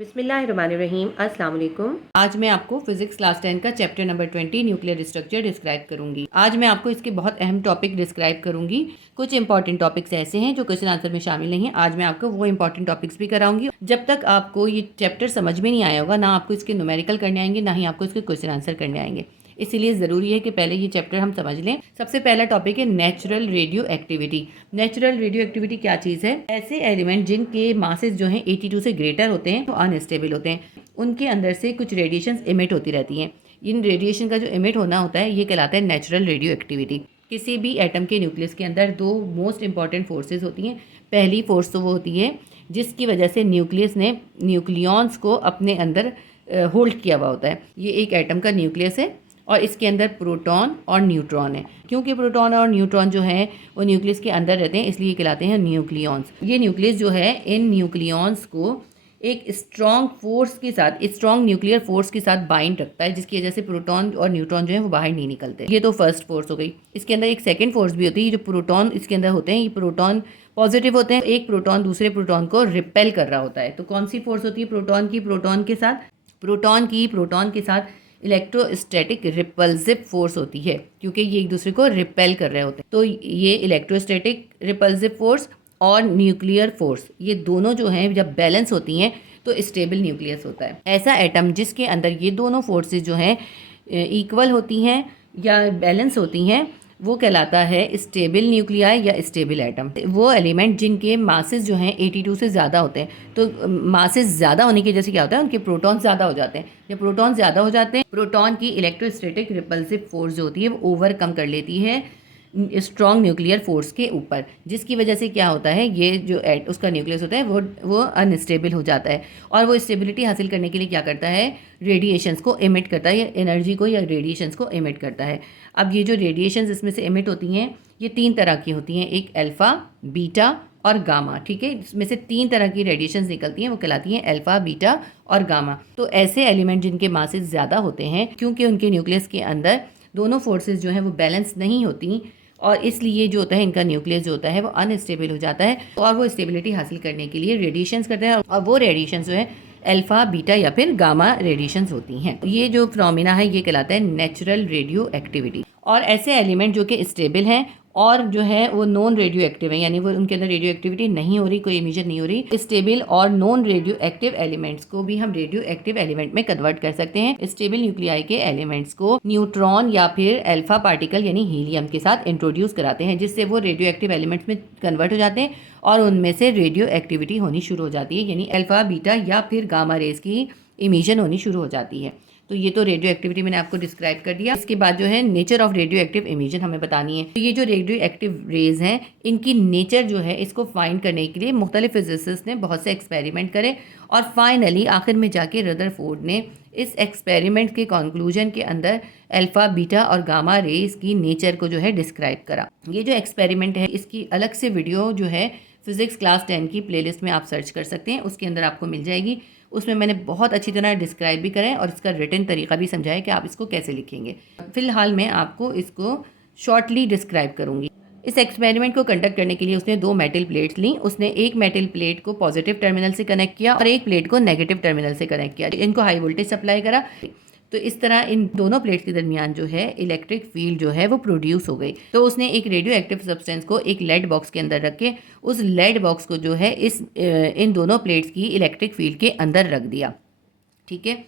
बिस्मिल्लाहिर्रहमानिर्रहीम। अस्सलाम वालेकुम। आज मैं आपको फिजिक्स क्लास 10 का chapter number 20 nuclear structure describe करूंगी। आज मैं आपको इसके बहुत अहम टॉपिक डिस्क्राइब करूंगी। कुछ इंपॉर्टेंट टॉपिक्स ऐसे हैं जो क्वेश्चन आंसर में शामिल नहीं है। आज मैं आपको वो इंपॉर्टेंट टॉपिक्स भी कराऊंगी। जब तक आपको ये चैप्टर समझ में नहीं आया होगा, ना आपको इसके न्यूमेरिकल करने आएंगे, ना ही आपको इसके क्वेश्चन आंसर करने आएंगे। इसीलिए ज़रूरी है कि पहले ये चैप्टर हम समझ लें। सबसे पहला टॉपिक है natural radio activity. Natural radio activity क्या चीज़ है? ऐसे एलिमेंट जिनके मासेस जो हैं 82 से ग्रेटर होते हैं, तो अनस्टेबल होते हैं, उनके अंदर से कुछ रेडिएशंस इमिट होती रहती हैं। इन रेडिएशन का जो इमिट होना होता है ये कहलाता है नेचुरल रेडियो एक्टिविटी। किसी भी एटम के न्यूक्लियस के अंदर दो मोस्ट इंपॉर्टेंट फोर्सेज होती हैं। पहली फोर्स तो वो होती है जिसकी वजह से न्यूक्लियस ने न्यूक्लियॉन्स को अपने अंदर होल्ड किया हुआ होता है। ये एक एटम का न्यूक्लियस है और इसके अंदर प्रोटॉन और न्यूट्रॉन है। क्योंकि प्रोटॉन और न्यूट्रॉन जो है वो न्यूक्लियस के अंदर रहते हैं, इसलिए कहलाते हैं न्यूक्लियॉन्स। ये न्यूक्लियस जो है इन न्यूक्लियॉन्स को एक स्ट्रॉन्ग फोर्स के साथ, स्ट्रॉन्ग न्यूक्लियर फोर्स के साथ बाइंड रखता है, जिसकी वजह से प्रोटॉन और न्यूट्रॉन जो है वो बाहर नहीं निकलते। ये तो फर्स्ट फोर्स हो गई। इसके अंदर एक सेकंड फोर्स भी होती है। जो प्रोटॉन इसके अंदर होते हैं, ये प्रोटॉन पॉजिटिव होते हैं। एक प्रोटॉन दूसरे प्रोटॉन को रिपेल कर रहा होता है। तो कौन सी फोर्स होती है प्रोटॉन की? प्रोटॉन के साथ इलेक्ट्रोस्टैटिक रिपल्सिव फोर्स होती है, क्योंकि ये एक दूसरे को रिपेल कर रहे होते हैं। तो ये इलेक्ट्रोस्टैटिक रिपल्सिव फोर्स और न्यूक्लियर फोर्स, ये दोनों जो हैं जब बैलेंस होती हैं तो स्टेबल न्यूक्लियस होता है। ऐसा एटम जिसके अंदर ये दोनों फोर्सेस जो हैं इक्वल होती हैं या बैलेंस होती हैं, वो कहलाता है स्टेबल न्यूक्लियाई या स्टेबल एटम। वो एलिमेंट जिनके मासेस जो हैं 82 से ज़्यादा होते हैं, तो मासेस ज़्यादा होने की वजह से क्या होता है, उनके प्रोटॉन ज़्यादा हो जाते हैं। जब प्रोटॉन ज़्यादा हो जाते हैं, प्रोटॉन की इलेक्ट्रोस्टैटिक रिपल्सिव फोर्स जो होती है वो ओवरकम कर लेती है स्ट्रॉन्ग न्यूक्लियर फोर्स के ऊपर, जिसकी वजह से क्या होता है, ये जो उसका न्यूक्लियस होता है वो अनस्टेबल हो जाता है। और वो स्टेबिलिटी हासिल करने के लिए क्या करता है, रेडिएशंस को इमिट करता है, या एनर्जी को या रेडिएशंस को इमिट करता है। अब ये जो रेडिएशंस इसमें से इमिट होती हैं ये 3 तरह की होती हैं, एक अल्फ़ा, बीटा और गामा। ठीक है, इसमें से 3 तरह की रेडिएशंस निकलती हैं, वो कहलाती हैं अल्फ़ा, बीटा और गामा। तो ऐसे एलिमेंट जिनके मासेस ज़्यादा होते हैं, क्योंकि उनके न्यूक्लियस के अंदर दोनों फोर्सेस जो हैं वो बैलेंस नहीं होती, और इसलिए जो होता है इनका न्यूक्लियस जो होता है वो अनस्टेबल हो जाता है, और वो स्टेबिलिटी हासिल करने के लिए रेडिएशंस करते हैं, और वो रेडिएशंस जो है अल्फा, बीटा या फिर गामा रेडिएशंस होती हैं। ये जो फिनोमिना है ये कहलाता है नेचुरल रेडियो एक्टिविटी। और ऐसे एलिमेंट जो कि स्टेबल हैं और जो है वो नॉन रेडियो एक्टिव है, यानी वो उनके अंदर रेडियो एक्टिविटी नहीं हो रही, कोई इमिशन नहीं हो रही, स्टेबल और नॉन रेडियो एक्टिव एलिमेंट्स को भी हम रेडियो एक्टिव एलिमेंट में कन्वर्ट कर सकते हैं। स्टेबल न्यूक्लियाई के एलिमेंट्स को न्यूट्रॉन या फिर अल्फा पार्टिकल यानी हीलियम के साथ इंट्रोड्यूस कराते हैं, जिससे वो रेडियो एक्टिव एलिमेंट्स में कन्वर्ट हो जाते हैं और उनमें से रेडियो एक्टिविटी होनी शुरू हो जाती है, यानी अल्फा, बीटा या फिर गामा रेज की इमिशन होनी शुरू हो जाती है। तो ये तो रेडियो एक्टिविटी मैंने आपको डिस्क्राइब कर दिया। इसके बाद जो है nature of radio active emission हमें बतानी है। तो ये जो रेडियो एक्टिव रेज हैं, इनकी नेचर जो है इसको फाइंड करने के लिए मुख्तलिफ फिजिसिस्ट ने बहुत से एक्सपेरिमेंट करे, और फाइनली आखिर में जाके रदरफोर्ड ने इस एक्सपेरिमेंट के कंक्लूजन के अंदर अल्फा, बीटा और गामा रेज की नेचर को जो है डिस्क्राइब करा। ये जो एक्सपेरिमेंट है इसकी अलग से वीडियो जो है फिजिक्स क्लास 10 की प्लेलिस्ट में आप सर्च कर सकते हैं, उसके अंदर आपको मिल जाएगी। उसमें मैंने बहुत अच्छी तरह डिस्क्राइब भी करा है और इसका रिटन तरीका भी समझाया कि आप इसको कैसे लिखेंगे। फिलहाल मैं आपको इसको शॉर्टली डिस्क्राइब करूंगी। इस एक्सपेरिमेंट को कंडक्ट करने के लिए उसने 2 मेटल प्लेट्स ली। उसने एक मेटल प्लेट को पॉजिटिव टर्मिनल से कनेक्ट किया और एक प्लेट को नेगेटिव टर्मिनल से कनेक्ट किया। इनको हाई वोल्टेज सप्लाई करा, तो इस तरह इन दोनों प्लेट्स के दरमियान जो है इलेक्ट्रिक फील्ड जो है वो प्रोड्यूस हो गई। तो उसने एक रेडियो एक्टिव सब्सटेंस को एक लेड बॉक्स के अंदर रख के उस लेड बॉक्स को जो है इन दोनों प्लेट्स की इलेक्ट्रिक फील्ड के अंदर रख दिया। ठीक है,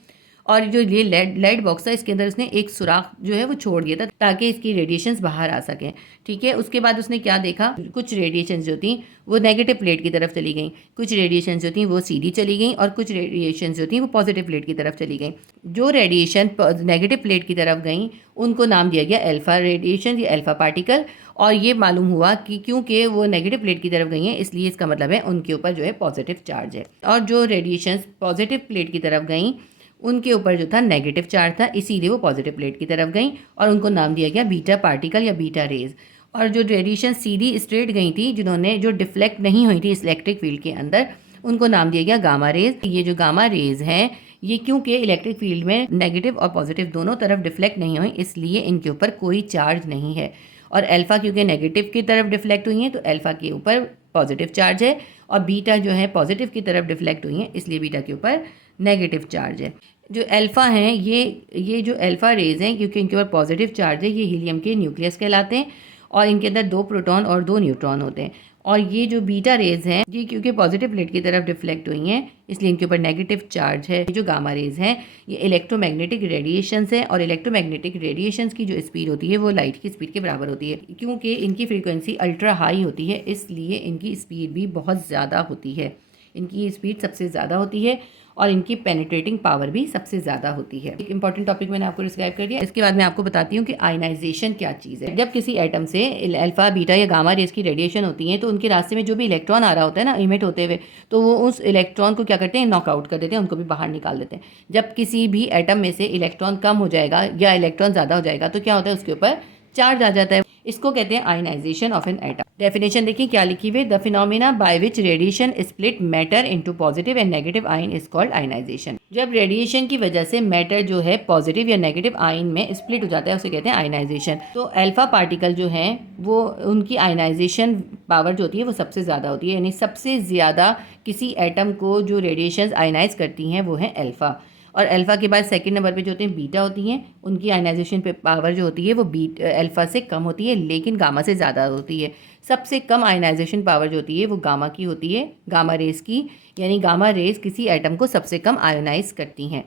और जो ये लेड बॉक्स था इसके अंदर उसने एक सुराख जो है वो छोड़ दिया था ताकि इसकी रेडिएशंस बाहर आ सकें। ठीक है, उसके बाद उसने क्या देखा, कुछ रेडिएशंस जो थी वो नेगेटिव प्लेट की तरफ चली गई, कुछ रेडिएशंस जो थी वो सीधी चली गई, और कुछ रेडिएशंस जो थी वो पॉजिटिव प्लेट की तरफ चली गई। जो रेडिएशन नेगेटिव प्लेट की तरफ गई उनको नाम दिया गया अल्फा रेडिएशन या अल्फा पार्टिकल, और ये मालूम हुआ कि क्योंकि वो नेगेटिव प्लेट की तरफ गई हैं इसलिए इसका मतलब है उनके ऊपर जो है पॉजिटिव चार्ज है। और जो रेडिएशंस पॉजिटिव प्लेट की तरफ गई उनके ऊपर जो था नेगेटिव चार्ज था, इसीलिए वो पॉजिटिव प्लेट की तरफ गई और उनको नाम दिया गया बीटा पार्टिकल या बीटा रेज। और जो रेडिएशन सीधी स्ट्रेट गई थी, जिन्होंने जो डिफ्लेक्ट नहीं हुई थी इस इलेक्ट्रिक फील्ड के अंदर, उनको नाम दिया गया गामा रेज। ये जो गामा रेज हैं ये क्योंकि इलेक्ट्रिक फील्ड में नेगेटिव और पॉजिटिव दोनों तरफ डिफ्लेक्ट नहीं हुई, इसलिए इनके ऊपर कोई चार्ज नहीं है। और अल्फा क्योंकि नेगेटिव की तरफ डिफ्लेक्ट हुई हैं तो अल्फा के ऊपर पॉजिटिव चार्ज है, और बीटा जो है पॉजिटिव की तरफ डिफ्लेक्ट हुई हैं, इसलिए बीटा के ऊपर नेगेटिव चार्ज है। जो अल्फ़ा हैं ये जो अल्फ़ा रेज हैं, क्योंकि इनके ऊपर पॉजिटिव चार्ज है, ये हीलियम के न्यूक्लियस कहलाते हैं और इनके अंदर 2 प्रोटॉन और 2 न्यूट्रॉन होते हैं। और ये जो बीटा रेज हैं, ये क्योंकि पॉजिटिव प्लेट की तरफ डिफ्लेक्ट हुई हैं, इसलिए इनके ऊपर नेगेटिव चार्ज है। जो गामा रेज हैं, ये इलेक्ट्रोमैग्नेटिक रेडिएशंस हैं और इलेक्ट्रोमैग्नेटिक रेडिएशंस की जो स्पीड होती है वो लाइट की स्पीड के बराबर होती है। क्योंकि इनकी फ्रीक्वेंसी अल्ट्रा हाई होती है, इसलिए इनकी स्पीड भी बहुत ज़्यादा होती है। इनकी स्पीड सबसे ज़्यादा होती है और इनकी पेनिट्रेटिंग पावर भी सबसे ज़्यादा होती है। एक इंपॉर्टेंट टॉपिक मैंने आपको डिस्क्राइब कर दिया। इसके बाद मैं आपको बताती हूँ कि आयनाइजेशन क्या चीज़ है। जब किसी एटम से अल्फा बीटा या गामा रेज की रेडिएशन होती है, तो उनके रास्ते में जो भी इलेक्ट्रॉन आ रहा होता है ना इमिट होते हुए, तो वो उस इलेक्ट्रॉन को क्या करते हैं, नॉकआउट कर देते हैं, उनको भी बाहर निकाल देते हैं। जब किसी भी एटम में से इलेक्ट्रॉन कम हो जाएगा या इलेक्ट्रॉन ज़्यादा हो जाएगा, तो क्या होता है, उसके ऊपर चार्ज आ जाता है। इसको कहते हैं ionisation of an atom. Definition देखिए क्या लिखी हुई, the phenomena by which radiation split matter into positive and negative ion is called ionisation. जब रेडिएशन की वजह से मैटर जो है पॉजिटिव या नेगेटिव आयन में स्प्लिट हो जाता है, उसे कहते हैं आयनाइजेशन। तो अल्फा पार्टिकल जो हैं वो उनकी आयनाइजेशन पावर जो होती है वो सबसे ज़्यादा होती है, यानी सबसे ज़्यादा किसी एटम को जो रेडिएशन आयनाइज करती हैं वो है अल्फा। और अल्फ़ा के बाद सेकंड नंबर पे जो होते हैं बीटा होती हैं, उनकी आयनाइजेशन पे पावर जो होती है वो अल्फ़ा से कम होती है, लेकिन गामा से ज़्यादा होती है। सबसे कम आयनाइजेशन पावर जो होती है वो गामा की होती है, गामा रेस की, यानी गामा रेस किसी एटम को सबसे कम आयोनाइज करती हैं।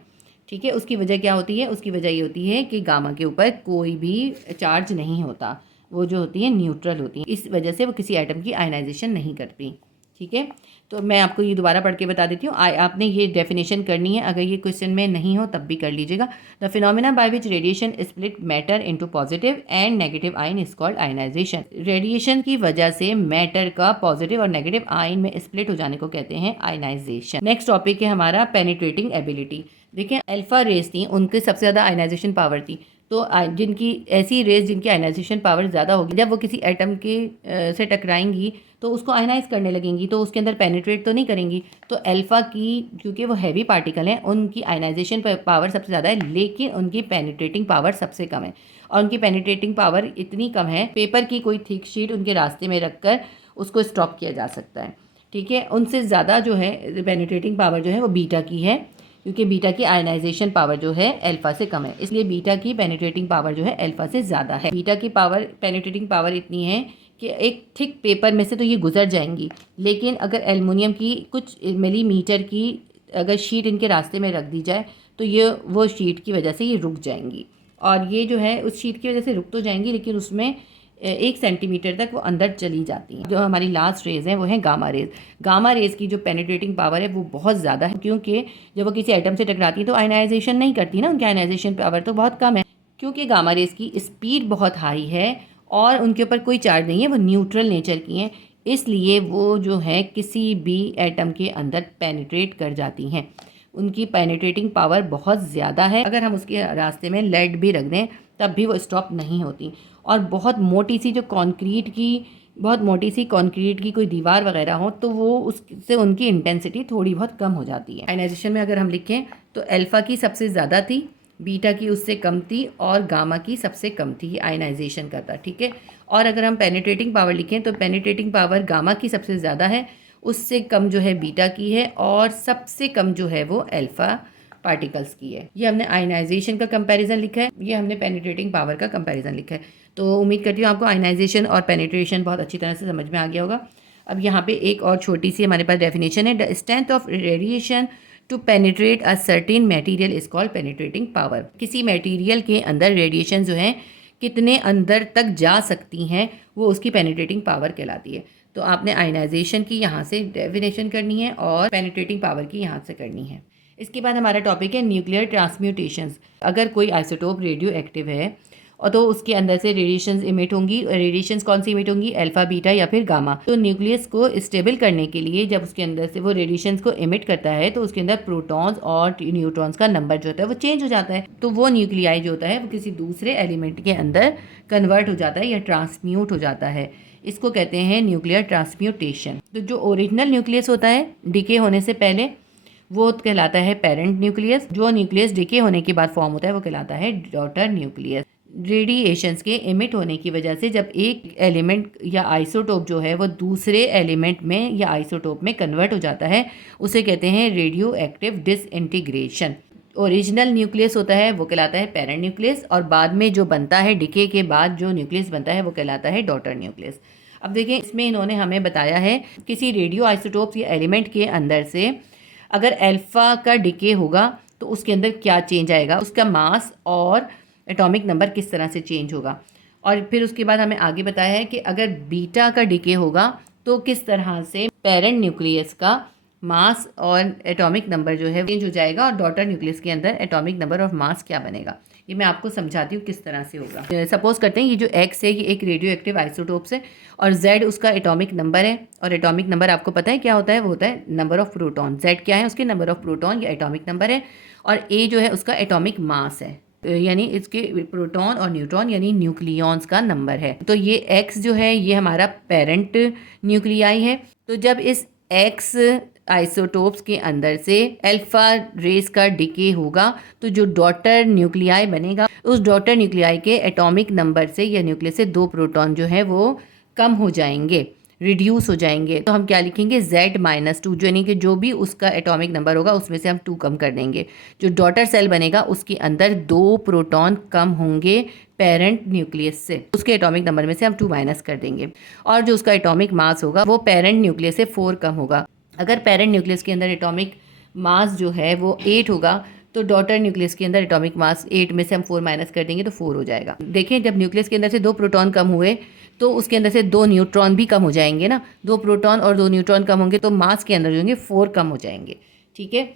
ठीक है, उसकी वजह क्या होती है, उसकी वजह ये होती है कि गामा के ऊपर कोई भी चार्ज नहीं होता, वो जो होती है न्यूट्रल होती है, इस वजह से वो किसी एटम की आयनाइजेशन नहीं करती। ठीक है, तो मैं आपको ये दोबारा पढ़ के बता देती हूँ। आपने ये डेफिनेशन करनी है, अगर ये क्वेश्चन में नहीं हो तब भी कर लीजिएगा। The phenomena by which radiation split matter into positive and negative ion is called ionisation. Radiation की वजह से मैटर का पॉजिटिव और नेगेटिव आयन में स्प्लिट हो जाने को कहते हैं आयनाइजेशन। नेक्स्ट टॉपिक है हमारा पेनिट्रेटिंग एबिलिटी। देखिए अल्फा रेज थी, उनकी सबसे ज़्यादा आयनाइजेशन पावर थी, तो जिनकी ऐसी रेज जिनकी आयनाइजेशन पावर ज़्यादा होगी, जब वो किसी एटम के से टकराएंगी तो उसको आयनाइज करने लगेंगी, तो उसके अंदर पेनिट्रेट तो नहीं करेंगी। तो अल्फ़ा की, क्योंकि वो हैवी पार्टिकल हैं, उनकी आयनाइजेशन पावर सबसे ज़्यादा है, लेकिन उनकी पेनिट्रेटिंग पावर सबसे कम है। और उनकी पेनिट्रेटिंग पावर इतनी कम है, पेपर की कोई थिक शीट उनके रास्ते में रख कर उसको स्टॉप किया जा सकता है। ठीक है, उनसे ज़्यादा जो है पेनिट्रेटिंग पावर जो है वो बीटा की है, क्योंकि बीटा की आयनाइजेशन पावर जो है अल्फा से कम है, इसलिए बीटा की पेनिट्रेटिंग पावर जो है अल्फा से ज़्यादा है। बीटा की पावर, पेनिट्रेटिंग पावर इतनी है कि एक थिक पेपर में से तो ये गुजर जाएंगी, लेकिन अगर एल्युमिनियम की कुछ मिलीमीटर की अगर शीट इनके रास्ते में रख दी जाए तो ये वो शीट की वजह से ये रुक जाएंगी। और ये जो है उस शीट की वजह से रुक तो जाएंगी, लेकिन उसमें 1 सेंटीमीटर तक वो अंदर चली जाती हैं। जो हमारी लास्ट रेज है वो है गामा रेज। गामा रेज की जो पेनिट्रेटिंग पावर है वो बहुत ज़्यादा है, क्योंकि जब वो किसी एटम से टकराती है तो आयनाइजेशन नहीं करती ना, उनकी आयनाइजेशन पावर तो बहुत कम है। क्योंकि गामा रेज की स्पीड बहुत हाई है और उनके ऊपर कोई चार्ज नहीं है, वो न्यूट्रल नेचर की हैं, इसलिए वो जो है किसी भी एटम के अंदर पेनिट्रेट कर जाती हैं। उनकी पेनिट्रेटिंग पावर बहुत ज़्यादा है, अगर हम उसके रास्ते में लेड भी रख दें तब भी वो स्टॉप नहीं होती। और बहुत मोटी सी कंक्रीट की कोई दीवार वगैरह हो तो वो उससे उनकी इंटेंसिटी थोड़ी बहुत कम हो जाती है। आयनाइजेशन में अगर हम लिखें तो अल्फ़ा की सबसे ज़्यादा थी, बीटा की उससे कम थी और गामा की सबसे कम थी, ये आयनाइजेशन करता। ठीक है, और अगर हम पेनिट्रेटिंग पावर लिखें तो पेनिट्रेटिंग पावर गामा की सबसे ज़्यादा है, उससे कम जो है बीटा की है और सबसे कम जो है वो अल्फ़ा पार्टिकल्स की है। ये हमने आयनाइजेशन का कंपैरिजन लिखा है, ये हमने पेनिट्रेटिंग पावर का कंपैरिजन लिखा है। तो उम्मीद करती हूँ आपको आयनाइजेशन और पेनिट्रेशन बहुत अच्छी तरह से समझ में आ गया होगा। अब यहाँ पे एक और छोटी सी हमारे पास डेफिनेशन है, the strength of radiation to penetrate a certain material is called penetrating power. किसी मटेरियल के अंदर रेडिएशन जो है कितने अंदर तक जा सकती हैं वो उसकी पेनिट्रेटिंग पावर कहलाती है। तो आपने आयनाइजेशन की यहाँ से डेफिनेशन करनी है और पेनिट्रेटिंग पावर की यहाँ से करनी है। इसके बाद हमारा टॉपिक है न्यूक्लियर ट्रांसम्यूटेशंस। अगर कोई आइसोटोप रेडियो एक्टिव है और तो उसके अंदर से रेडिएशंस इमिट होंगी, रेडिएशंस कौन सी इमिट होंगी, अल्फा बीटा या फिर गामा। तो न्यूक्लियस को स्टेबल करने के लिए जब उसके अंदर से वो रेडिएशंस को इमिट करता है तो उसके अंदर प्रोटॉन्स और न्यूट्रॉन्स का नंबर जो होता है वो चेंज हो जाता है। तो वो न्यूक्लियाई जो होता है वो किसी दूसरे एलिमेंट के अंदर कन्वर्ट हो जाता है या ट्रांसम्यूट हो जाता है, इसको कहते हैं न्यूक्लियर ट्रांसम्यूटेशन। तो जो ओरिजिनल न्यूक्लियस होता है डिके होने से पहले वो कहलाता है पेरेंट न्यूक्लियस, जो न्यूक्लियस डिके होने के बाद फॉर्म होता है वो कहलाता है डॉटर न्यूक्लियस। रेडिएशंस के इमिट होने की वजह से जब एक एलिमेंट या आइसोटोप जो है वो दूसरे एलिमेंट में या आइसोटोप में कन्वर्ट हो जाता है, उसे कहते हैं radio active disintegration. Original nucleus होता है वो कहलाता है पेरेंट न्यूक्लियस, और बाद में जो बनता है डिके के बाद जो न्यूक्लियस बनता है वो कहलाता है डॉटर न्यूक्लियस। अब देखें, इसमें इन्होंने हमें बताया है किसी रेडियो आइसोटोप या एलिमेंट के अंदर से अगर अल्फ़ा का डिके होगा तो उसके अंदर क्या चेंज आएगा, उसका मास और एटॉमिक नंबर किस तरह से चेंज होगा। और फिर उसके बाद हमें आगे बताया है कि अगर बीटा का डिके होगा तो किस तरह से पेरेंट न्यूक्लियस का मास और एटॉमिक नंबर जो है चेंज हो जाएगा, और डॉटर न्यूक्लियस के अंदर एटॉमिक नंबर और मास क्या बनेगा। ये मैं आपको समझाती हूँ किस तरह से होगा। सपोज करते हैं ये जो एक्स है ये एक रेडियो एक्टिव आइसोटोप्स है, और जेड उसका एटॉमिक नंबर है, और एटॉमिक नंबर आपको पता है क्या होता है, वो होता है नंबर ऑफ प्रोटॉन। जेड क्या है, उसके नंबर ऑफ प्रोटॉन या एटॉमिक नंबर है, और ए जो है उसका एटॉमिक मास है, यानी इसके प्रोटॉन और न्यूट्रॉन यानी न्यूक्लियॉन्स का नंबर है। तो ये एक्स जो है ये हमारा पेरेंट न्यूक्लियाई है। तो जब इस एक्स आइसोटोप्स के अंदर से अल्फा रेस का डिके होगा तो जो डॉटर न्यूक्लियाई बनेगा, उस डॉटर न्यूक्लियाई के एटॉमिक नंबर से या न्यूक्लियस से 2 प्रोटॉन जो है वो कम हो जाएंगे, रिड्यूस हो जाएंगे। तो हम क्या लिखेंगे, Z-2, जो यानी कि जो भी उसका एटॉमिक नंबर होगा उसमें से हम 2 कम कर देंगे। जो डॉटर सेल बनेगा उसके अंदर 2 प्रोटॉन कम होंगे पेरेंट न्यूक्लियस से, उसके एटॉमिक नंबर में से हम 2 माइनस कर देंगे। और जो उसका एटॉमिक मास होगा वो पेरेंट न्यूक्लियस से 4 कम होगा। अगर पेरेंट न्यूक्लियस के अंदर एटॉमिक मास जो है वो 8 होगा तो डॉटर न्यूक्लियस के अंदर एटॉमिक मास 8 में से हम 4 माइनस कर देंगे तो 4 हो जाएगा। देखें, जब न्यूक्लियस के अंदर से 2 प्रोटॉन कम हुए तो उसके अंदर से 2 न्यूट्रॉन भी कम हो जाएंगे ना। 2 प्रोटॉन और 2 न्यूट्रॉन कम होंगे तो मास के अंदर जो होंगे 4 कम हो जाएंगे, ठीक है।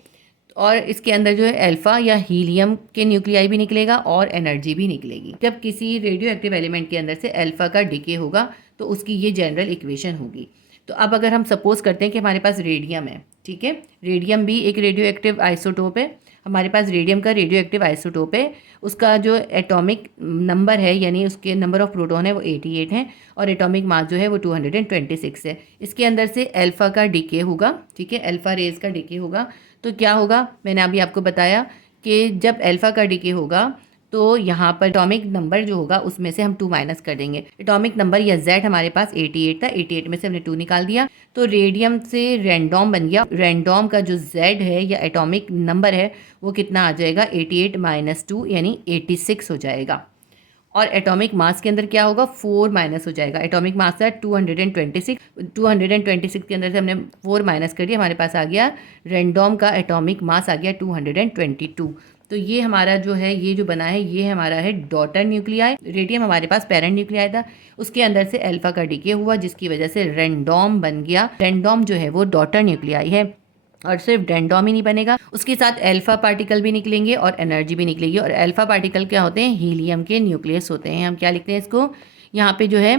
और इसके अंदर जो है अल्फा या हीलियम के न्यूक्लियाई भी निकलेगा और एनर्जी भी निकलेगी। जब किसी रेडियो एक्टिव एलिमेंट के अंदर से अल्फा का डिके होगा तो उसकी ये जनरल इक्वेशन होगी। तो अब अगर हम सपोज करते हैं कि हमारे पास रेडियम है, ठीक है, रेडियम भी एक रेडियो एक्टिव आइसोटोप है। हमारे पास रेडियम का रेडियो एक्टिव आइसोटोप है, उसका जो एटॉमिक नंबर है यानी उसके नंबर ऑफ प्रोटॉन है वो 88 है, और एटॉमिक मास जो है वो 226 है। इसके अंदर से अल्फा का डिके होगा, ठीक है, अल्फा रेज का डिके होगा। तो क्या होगा, मैंने अभी आपको बताया कि जब अल्फा का डिके होगा तो यहाँ पर एटॉमिक नंबर जो होगा उसमें से हम 2 माइनस कर देंगे। एटॉमिक नंबर या Z हमारे पास 88 था, 88 में से हमने 2 निकाल दिया तो रेडियम से रैंडम बन गया। रैंडम का जो Z है या एटॉमिक नंबर है वो कितना आ जाएगा, 88 माइनस 2 यानी 86 हो जाएगा। और एटॉमिक मास के अंदर क्या होगा, 4 माइनस हो जाएगा। एटॉमिक मास था 226, 226 के अंदर से हमने 4 माइनस कर दिया, हमारे पास आ गया रैंडम का एटॉमिक मास आ गया 222। तो ये हमारा जो है ये जो बना है ये हमारा है डॉटर न्यूक्लियाई। रेडियम हमारे पास पेरेंट न्यूक्लियाई था, उसके अंदर से अल्फा का डिके हुआ जिसकी वजह से रैंडम बन गया। रैंडम जो है वो डॉटर न्यूक्लियाई है, और सिर्फ रैंडम ही नहीं बनेगा, उसके साथ अल्फा पार्टिकल भी निकलेंगे और एनर्जी भी निकलेगी। और अल्फा पार्टिकल क्या होते हैं, हीलियम के न्यूक्लियस होते हैं। हम क्या लिखते हैं इसको, यहाँ पे जो है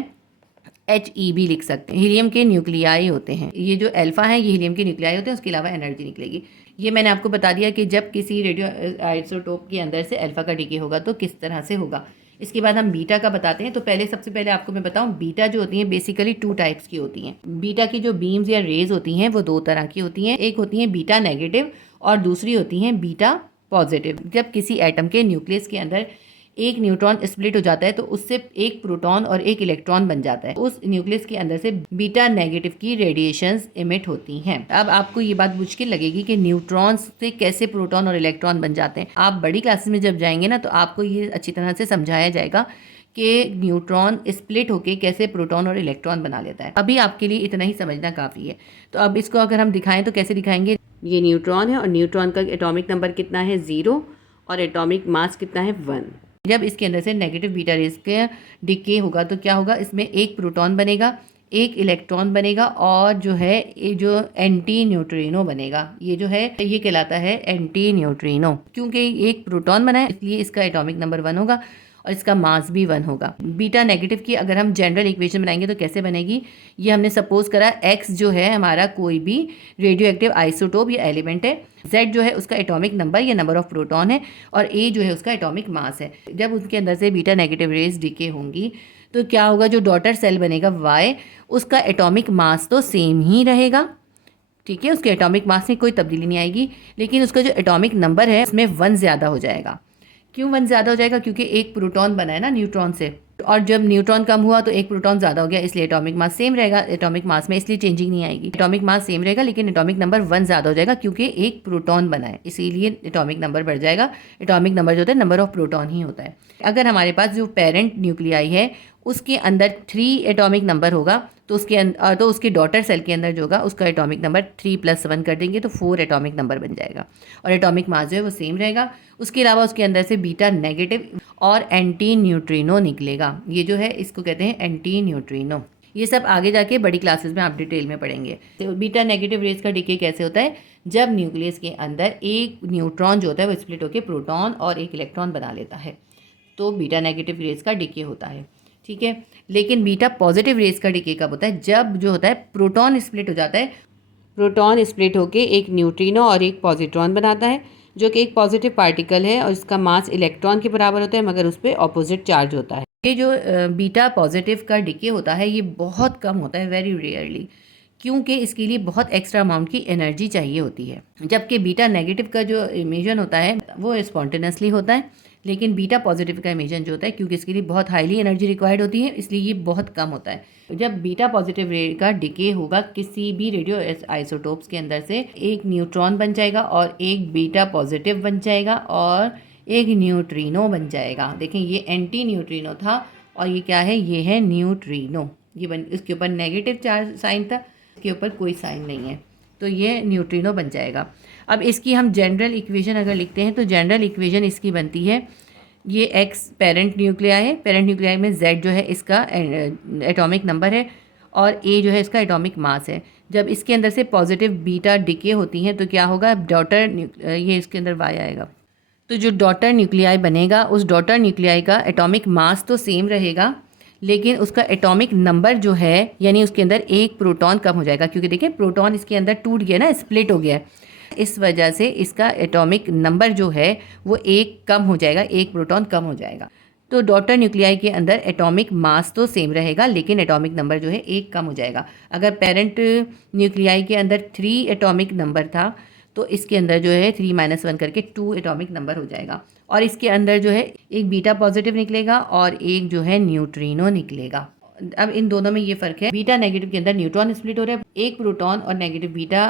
HE भी लिख सकते हैं, हीलियम के न्यूक्लियाई होते हैं। ये जो अल्फा है ये हीलियम के न्यूक्लियाई होते हैं, उसके अलावा एनर्जी निकलेगी। ये मैंने आपको बता दिया कि जब किसी रेडियो आइसोटोप के अंदर से अल्फा का डिके होगा तो किस तरह से होगा। इसके बाद हम बीटा का बताते हैं। तो सबसे पहले आपको मैं बताऊं, बीटा जो होती हैं बेसिकली 2 टाइप्स की होती हैं। बीटा की जो बीम्स या रेज होती हैं वो 2 तरह की होती हैं, एक होती हैं बीटा नेगेटिव और दूसरी होती हैं बीटा पॉजिटिव। जब किसी एटम के न्यूक्लियस के अंदर एक न्यूट्रॉन स्प्लिट हो जाता है तो उससे एक प्रोटॉन और एक इलेक्ट्रॉन बन जाता है। उस न्यूक्लियस के अंदर से बीटा नेगेटिव की रेडिएशंस इमिट होती हैं। अब आपको ये बात मुश्किल लगेगी कि न्यूट्रॉन्स से कैसे प्रोटॉन और इलेक्ट्रॉन बन जाते हैं। आप बड़ी क्लासेस में जब जाएंगे ना तो आपको ये अच्छी तरह से समझाया जाएगा कि न्यूट्रॉन स्प्लिट होके कैसे प्रोटॉन और इलेक्ट्रॉन बना लेता है। अभी आपके लिए इतना ही समझना काफ़ी है। तो अब इसको अगर हम दिखाएं तो कैसे दिखाएंगे, ये न्यूट्रॉन है और न्यूट्रॉन का एटॉमिक नंबर कितना है 0 और एटॉमिक मास कितना है 1। जब इसके अंदर से नेगेटिव बीटा रेज का डिके होगा तो क्या होगा, इसमें एक प्रोटॉन बनेगा, एक इलेक्ट्रॉन बनेगा और जो है ये जो एंटी न्यूट्रिनो बनेगा। ये जो है ये कहलाता है एंटी न्यूट्रिनो। क्योंकि एक प्रोटॉन बना है इसलिए इसका एटॉमिक नंबर 1 होगा और इसका मास भी 1 होगा। बीटा नेगेटिव की अगर हम जनरल इक्वेशन बनाएंगे तो कैसे बनेगी, ये हमने सपोज करा x जो है हमारा कोई भी रेडियो एक्टिव आइसोटोप या एलिमेंट है, z जो है उसका एटॉमिक नंबर या नंबर ऑफ प्रोटॉन है और a जो है उसका एटॉमिक मास है। जब उसके अंदर से बीटा नेगेटिव रेज डिके होंगी तो क्या होगा, जो डॉटर सेल बनेगा y, उसका एटॉमिक मास तो सेम ही रहेगा, ठीक है, उसके एटॉमिक मास में कोई तब्दीली नहीं आएगी, लेकिन उसका जो एटॉमिक नंबर है उसमें 1 ज़्यादा हो जाएगा। क्यों 1 ज़्यादा हो जाएगा? क्योंकि एक प्रोटॉन बना है ना न्यूट्रॉन से, और जब न्यूट्रॉन कम हुआ तो एक प्रोटॉन ज़्यादा हो गया, इसलिए एटॉमिक मास सेम रहेगा। एटॉमिक मास में इसलिए चेंजिंग नहीं आएगी, एटॉमिक मास सेम रहेगा, लेकिन एटॉमिक नंबर 1 ज़्यादा हो जाएगा क्योंकि एक प्रोटॉन बना है, इसीलिए एटॉमिक नंबर बढ़ जाएगा। एटॉमिक नंबर जो होता है नंबर ऑफ प्रोटॉन ही होता है। अगर हमारे पास जो पेरेंट न्यूक्लियाई है उसके अंदर 3 एटॉमिक नंबर होगा तो उसके डॉटर सेल के अंदर जो होगा उसका एटॉमिक नंबर 3 + 1 कर देंगे तो 4 एटॉमिक नंबर बन जाएगा, और एटॉमिक मास जो है वो सेम रहेगा। उसके अलावा उसके अंदर से बीटा नेगेटिव और एंटी न्यूट्रिनो निकलेगा। ये जो है इसको कहते हैं एंटी न्यूट्रिनो। ये सब आगे जाके बड़ी क्लासेस में आप डिटेल में पढ़ेंगे। तो बीटा नेगेटिव रेज का डिके कैसे होता है? जब न्यूक्लियस के अंदर एक न्यूट्रॉन जो होता है वो स्प्लिट होकर प्रोटॉन और एक इलेक्ट्रॉन बना लेता है, तो बीटा नेगेटिव रेज का डिके होता है। ठीक है, लेकिन बीटा पॉजिटिव रेज का डिके कब होता है? जब जो होता है प्रोटॉन स्प्लिट हो जाता है, प्रोटॉन स्प्लिट होके एक न्यूट्रिनो और एक पॉजिट्रॉन बनाता है, जो कि एक पॉजिटिव पार्टिकल है और इसका मास इलेक्ट्रॉन के बराबर होता है, मगर उस पर ऑपोजिट चार्ज होता है। ये जो बीटा पॉजिटिव का डिके होता है ये बहुत कम होता है, वेरी रेयरली, क्योंकि इसके लिए बहुत एक्स्ट्रा अमाउंट की एनर्जी चाहिए होती है। जबकि बीटा नेगेटिव का जो इमिशन होता है वो स्पॉन्टेनियसली होता है, लेकिन बीटा पॉजिटिव का इमिशन जो होता है क्योंकि इसके लिए बहुत हाईली एनर्जी रिक्वायर्ड होती है, इसलिए ये बहुत कम होता है। जब बीटा पॉजिटिव रे का डिके होगा किसी भी रेडियो आइसोटोप्स के अंदर से, एक न्यूट्रॉन बन जाएगा और एक बीटा पॉजिटिव बन जाएगा और एक न्यूट्रिनो बन जाएगा। देखें, ये एंटी न्यूट्रिनो था और ये क्या है? ये है न्यूट्रिनो। इसके ऊपर नेगेटिव चार्ज साइन था, इसके ऊपर कोई साइन नहीं है, तो ये न्यूट्रिनो बन जाएगा। अब इसकी हम जनरल इक्वेशन अगर लिखते हैं तो जनरल इक्वेशन इसकी बनती है, ये एक्स पेरेंट न्यूक्लियाई है, पेरेंट न्यूक्लियाई में जेड जो है इसका एटॉमिक नंबर है और ए जो है इसका एटॉमिक मास है। जब इसके अंदर से पॉजिटिव बीटा डिके होती हैं तो क्या होगा? ये इसके अंदर वाई आएगा, तो जो डॉटर न्यूक्लियाई बनेगा उस डॉटर न्यूक्लियाई का एटॉमिक मास तो सेम रहेगा, लेकिन उसका एटॉमिक नंबर जो है यानी उसके अंदर एक प्रोटॉन कम हो जाएगा, क्योंकि देखिए प्रोटॉन इसके अंदर टूट गया ना, स्प्लिट हो गया है, इस वजह से इसका एटॉमिक नंबर जो है वो एक कम हो जाएगा, एक प्रोटॉन कम हो जाएगा। तो डॉटर न्यूक्लियाई के अंदर एटॉमिक मास तो सेम रहेगा, लेकिन एटॉमिक नंबर जो है एक कम हो जाएगा। अगर पेरेंट न्यूक्लियाई के अंदर 3 एटॉमिक नंबर था तो इसके अंदर जो है 3 - 1 करके 2 एटॉमिक नंबर हो जाएगा, और इसके अंदर जो है एक बीटा पॉजिटिव निकलेगा और एक जो है न्यूट्रिनो निकलेगा। अब इन दोनों में ये फ़र्क है, बीटा नेगेटिव के अंदर न्यूट्रॉन स्प्लिट हो रहा है, एक प्रोटॉन और नेगेटिव बीटा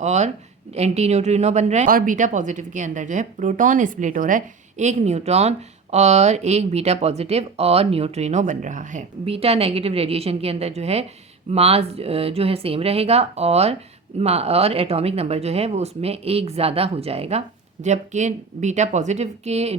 और एंटी न्यूट्रिनो बन रहा है, और बीटा पॉजिटिव के अंदर जो है प्रोटॉन स्प्लिट हो रहा है, एक न्यूट्रॉन और एक बीटा पॉजिटिव और न्यूट्रिनो बन रहा है। बीटा नेगेटिव रेडिएशन के अंदर जो है मास जो है सेम रहेगा और एटॉमिक नंबर जो है वो उसमें एक ज़्यादा हो जाएगा, जबकि बीटा पॉजिटिव के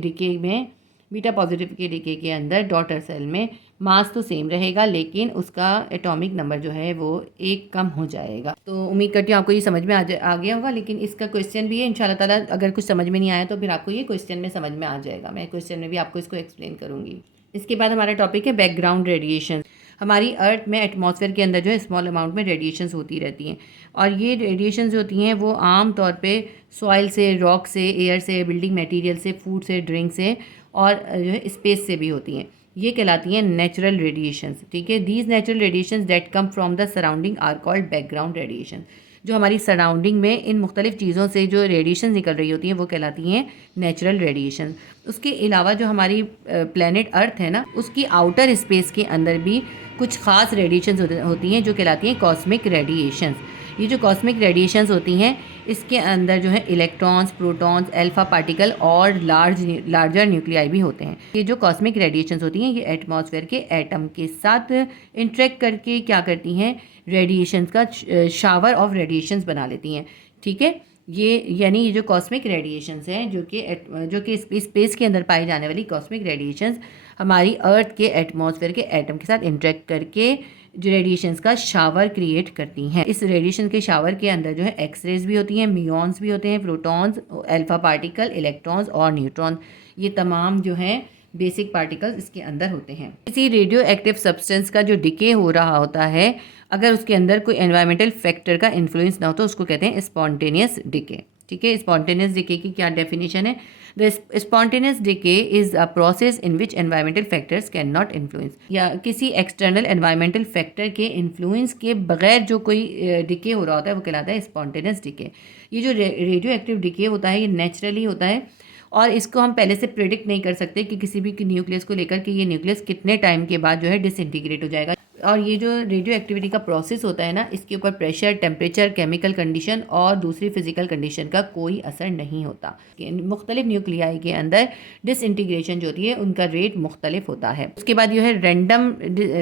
डिके के अंदर डॉटर सेल में मास तो सेम रहेगा, लेकिन उसका एटॉमिक नंबर जो है वो एक कम हो जाएगा। तो उम्मीद करती हूँ आपको ये समझ में आ गया होगा, लेकिन इसका क्वेश्चन भी है इंशाल्लाह ताला। अगर कुछ समझ में नहीं आया तो फिर आपको ये क्वेश्चन में समझ में आ जाएगा, मैं क्वेश्चन में भी आपको इसको एक्सप्लेन करूँगी। इसके बाद हमारा टॉपिक है बैकग्राउंड रेडिएशन। हमारी अर्थ में एटमॉस्फेयर के अंदर जो है स्मॉल अमाउंट में रेडिएशंस होती रहती हैं, और ये रेडिएशंस जो होती हैं वो आम तौर पे सॉइल से, रॉक से, एयर से, बिल्डिंग मटेरियल से, फूड से, ड्रिंक से और जो है स्पेस से भी होती हैं। ये कहलाती हैं नेचुरल रेडिएशंस। ठीक है, these natural radiations that come from the surrounding are called background radiation. जो हमारी सराउंडिंग में इन मुख्तलिफ चीज़ों से जो रेडिएशन निकल रही होती हैं वो कहलाती हैं नेचुरल रेडिएशन। उसके अलावा जो हमारी प्लेनेट अर्थ है ना, उसकी आउटर स्पेस के अंदर भी कुछ ख़ास रेडिएशंस होती हैं जो कहलाती हैं कॉस्मिक रेडिएशंस। ये जो कॉस्मिक रेडिएशंस होती हैं इसके अंदर जो है इलेक्ट्रॉन्स, प्रोटॉन्स, अल्फा पार्टिकल और लार्जर न्यूक्लियाई भी होते हैं। ये जो कॉस्मिक रेडिएशंस होती हैं ये एटमॉस्फेयर के एटम के साथ इंटरेक्ट करके क्या करती हैं? रेडिएशंस का शावर ऑफ रेडिएशंस बना लेती हैं। ठीक है, यानी ये जो कॉस्मिक रेडिएशंस हैं जो कि स्पेस के अंदर पाई जाने वाली कॉस्मिक रेडिएशंस हमारी अर्थ के एटमॉस्फेयर के एटम के साथ इंटरेक्ट करके जो रेडिएशंस का शावर क्रिएट करती हैं। इस रेडिएशन के शावर के अंदर जो है एक्सरेज भी होती हैं, म्यूॉन्स भी होते हैं, प्रोटॉन्स, अल्फा पार्टिकल, इलेक्ट्रॉन्स और न्यूट्रॉन, ये तमाम जो हैं बेसिक पार्टिकल्स इसके अंदर होते हैं। किसी रेडियो एक्टिव सब्सटेंस का जो डिके हो रहा होता है, अगर उसके अंदर कोई एनवायरमेंटल फैक्टर का इन्फ्लुएंस ना हो तो उसको कहते हैं स्पॉन्टेनियस डिके। ठीक है, स्पॉन्टेनियस डिके की क्या डेफिनेशन है? The spontaneous decay is a process in which environmental factors can not influence, या किसी एक्सटर्नल एनवायरमेंटल फैक्टर के इन्फ्लुएंस के बगैर जो कोई डिके हो रहा होता है वो कहलाता है स्पॉन्टेनियस डिके। ये जो रेडियो एक्टिव डिके होता है ये नेचुरली होता है और इसको हम पहले से प्रिडिक्ट नहीं कर सकते कि किसी भी न्यूक्लियस को लेकर कि ये न्यूक्लियस कितने टाइम के बाद जो है डिसइंटीग्रेट हो जाएगा। और ये जो रेडियो एक्टिविटी का प्रोसेस होता है ना, इसके ऊपर प्रेशर, टेम्परेचर, केमिकल कंडीशन और दूसरी फिजिकल कंडीशन का कोई असर नहीं होता। मुख्तलिफ न्यूक्लियाई के अंदर डिसइंटीग्रेशन जो होती है उनका रेट मुख्तलिफ होता है। उसके बाद जो है रैंडम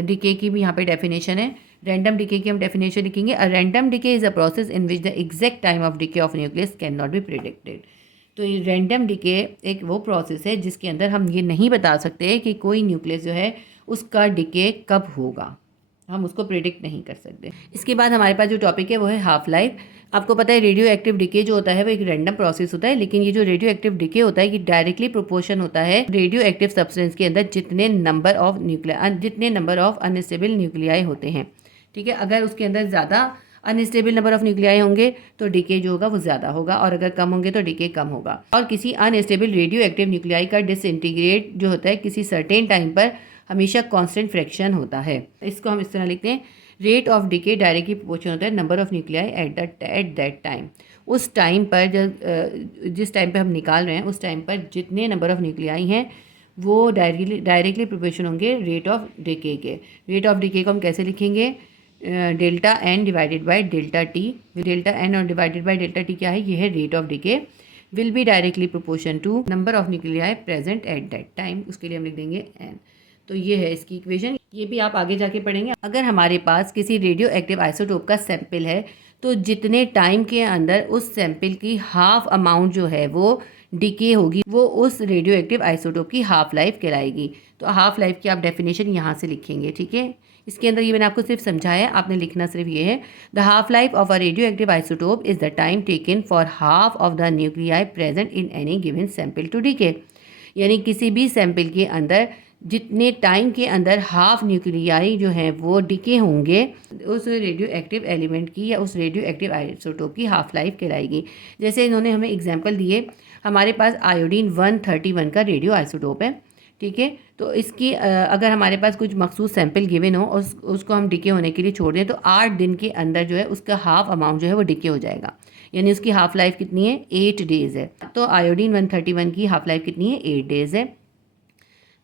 डिके की भी यहाँ पे डेफिनेशन है। रैंडम डिके की हम डेफिनेशन लिखेंगे, a random decay is a process in which the exact time of decay of nucleus can not be predicted. तो ये रैंडम डिके एक वो प्रोसेस है जिसके अंदर हम ये नहीं बता सकते कि कोई न्यूक्लियस जो है उसका डिके कब होगा, हम उसको प्रिडिक्ट नहीं कर सकते। इसके बाद हमारे पास जो टॉपिक है वो है हाफ लाइफ। आपको पता है रेडियो एक्टिव डिके जो होता है वो एक रैंडम प्रोसेस होता है, लेकिन ये जो रेडियो एक्टिव डिके होता है ये डायरेक्टली प्रोपोर्शन होता है रेडियो एक्टिव सब्सटेंस के अंदर जितने नंबर ऑफ अनस्टेबल न्यूक्लियाई होते हैं। ठीक है, अगर उसके अंदर ज़्यादा अनस्टेबल नंबर ऑफ न्यूक्लियाई होंगे तो डिके जो होगा वो ज़्यादा होगा, और अगर कम होंगे तो डिके कम होगा। और किसी अनस्टेबल रेडियो एक्टिव न्यूक्लियाई का डिसइंटीग्रेट जो होता है किसी सर्टेन टाइम पर हमेशा कांस्टेंट फ्रैक्शन होता है। इसको हम इस तरह लिखते हैं, rate of decay directly proportional होता है number of nuclei eight that time. उस टाइम पर जिस टाइम पे हम निकाल रहे हैं उस टाइम पर जितने नंबर ऑफ न्यूक्लियाई हैं वो डायरेक्टली प्रोपोर्शनल होंगे रेट ऑफ डिके के। रेट ऑफ डिके को हम कैसे लिखेंगे, delta N divided by delta T. Delta N और डिवाइडेड बाई डेल्टा टी क्या है, ये है rate of decay, will be directly proportion to number of nuclei present at that time. उसके लिए हम लिख देंगे एन। तो ये है इसकी इक्वेशन, ये भी आप आगे जाके पढ़ेंगे। अगर हमारे पास किसी रेडियो एक्टिव आइसोटोप का सैंपल है तो जितने टाइम के अंदर उस सैंपल की हाफ अमाउंट जो है वो डिके होगी वो उस रेडियो एक्टिव आइसोटोप की हाफ लाइफ कहलाएगी। तो हाफ लाइफ की आप डेफिनेशन यहाँ से लिखेंगे। ठीक है, इसके अंदर ये मैंने आपको सिर्फ समझाया, आपने लिखना सिर्फ ये है, the half life of a radioactive isotope is the time taken for half of the nuclei present in any given sample to decay. यानी किसी भी सैंपल के अंदर जितने टाइम के अंदर हाफ न्यूक्लियाई जो है वो डिके होंगे उस रेडियो एक्टिव एलिमेंट की या उस रेडियो एक्टिव आइसोटोप की हाफ लाइफ कहलाएगी। जैसे इन्होंने हमें एग्जांपल दिए, हमारे पास आयोडीन 131 का रेडियो आइसोटोप है। ठीक है, तो इसकी अगर हमारे पास कुछ मखसूस सैंपल गिवन हो और उसको हम डिके होने के लिए छोड़ दें तो 8 दिन के अंदर जो है उसका हाफ अमाउंट जो है वो डिके हो जाएगा। यानी उसकी हाफ लाइफ कितनी है, 8 डेज़ है। तो आयोडीन 131 की हाफ लाइफ कितनी है, 8 डेज़ है।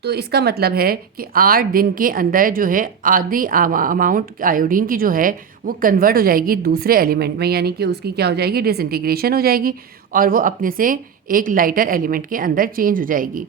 तो इसका मतलब है कि 8 दिन के अंदर जो है आधी अमाउंट आयोडीन की जो है वो कन्वर्ट हो जाएगी दूसरे एलिमेंट में, यानी कि उसकी क्या हो जाएगी, डिसइंटीग्रेशन हो जाएगी और वो अपने से एक लाइटर एलिमेंट के अंदर चेंज हो जाएगी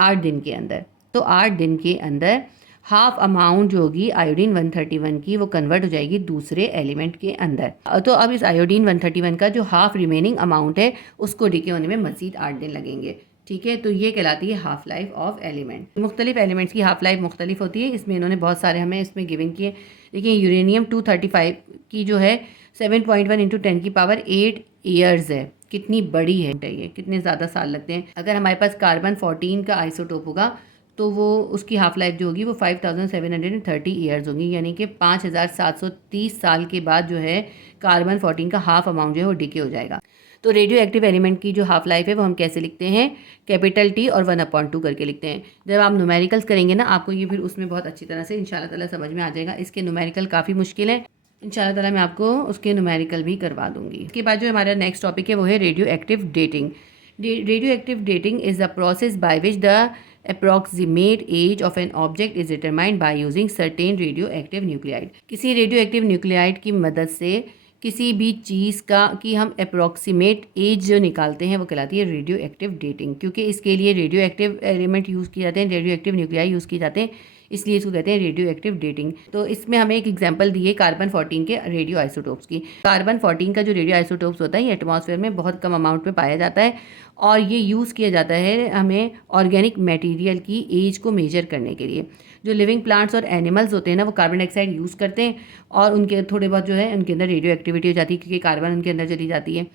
8 दिन के अंदर। तो 8 दिन के अंदर हाफ अमाउंट जो होगी आयोडीन 131 की वो कन्वर्ट हो जाएगी दूसरे एलिमेंट के अंदर। तो अब इस आयोडीन 131 का जो हाफ रिमेनिंग अमाउंट है उसको डिके होने में मज़ीद 8 दिन लगेंगे। ठीक है, तो ये कहलाती है हाफ लाइफ ऑफ एलिमेंट। मुख्तलिफ एलिमेंट्स की हाफ लाइफ मुख्तलिफ होती है, इसमें इन्होंने बहुत सारे हमें इसमें गिवन किए। देखिए यूरेनियम 235 की जो है 7.1 इंटू 10 की पावर 8 ईयर्स है, कितनी बड़ी है ये, कितने ज़्यादा साल लगते हैं। अगर हमारे पास कार्बन 14 का आइसोटोप होगा तो वो उसकी हाफ लाइफ जो होगी वो 5730 ईयर्स होगी, यानी कि 5730 साल के बाद जो है कार्बन 14 का हाफ अमाउंट जो है वो डिके हो जाएगा। तो रेडियो एक्टिव एलिमेंट की जो हाफ लाइफ है वो हम कैसे लिखते हैं, कैपिटल टी और 1/2 करके लिखते हैं। जब आप न्यूमेरिकल्स करेंगे ना आपको ये फिर उसमें बहुत अच्छी तरह से इंशाल्लाह ताला समझ में आ जाएगा। इसके न्यूमेरिकल काफ़ी मुश्किल है, इंशाल्लाह ताला मैं आपको उसके न्यूमेरिकल भी करवा दूंगी। इसके बाद जो हमारा नेक्स्ट टॉपिक है वो है radio active dating. Radio active dating is the process by which the approximate age of an object is determined by using certain radioactive nuclide। किसी रेडियो एक्टिव न्यूक्लियाइड की मदद से किसी भी चीज़ का कि हम अप्रॉक्सीमेट एज जो निकालते हैं वो कहलाती है रेडियो एक्टिव डेटिंग। क्योंकि इसके लिए रेडियो एक्टिव एलिमेंट यूज़ किए जाते हैं, रेडियो एक्टिव न्यूक्लियाई यूज़ किए जाते हैं, इसलिए इसको कहते हैं रेडियो एक्टिव डेटिंग। तो इसमें हमें एक एग्जांपल दी है कार्बन 14 के रेडियो आइसोटोप्स की। कार्बन 14 का जो रेडियो आइसोटोप्स होता है ये एटमॉस्फेयर में बहुत कम अमाउंट में पाया जाता है और ये यूज़ किया जाता है हमें ऑर्गेनिक मटेरियल की एज को मेजर करने के लिए। जो लिविंग प्लांट्स और एनिमल्स होते हैं ना वो कार्बन डाइऑक्साइड यूज़ करते हैं और उनके थोड़े बहुत जो है उनके अंदर रेडियो एक्टिविटी हो जाती है क्योंकि कार्बन उनके अंदर चली जाती है।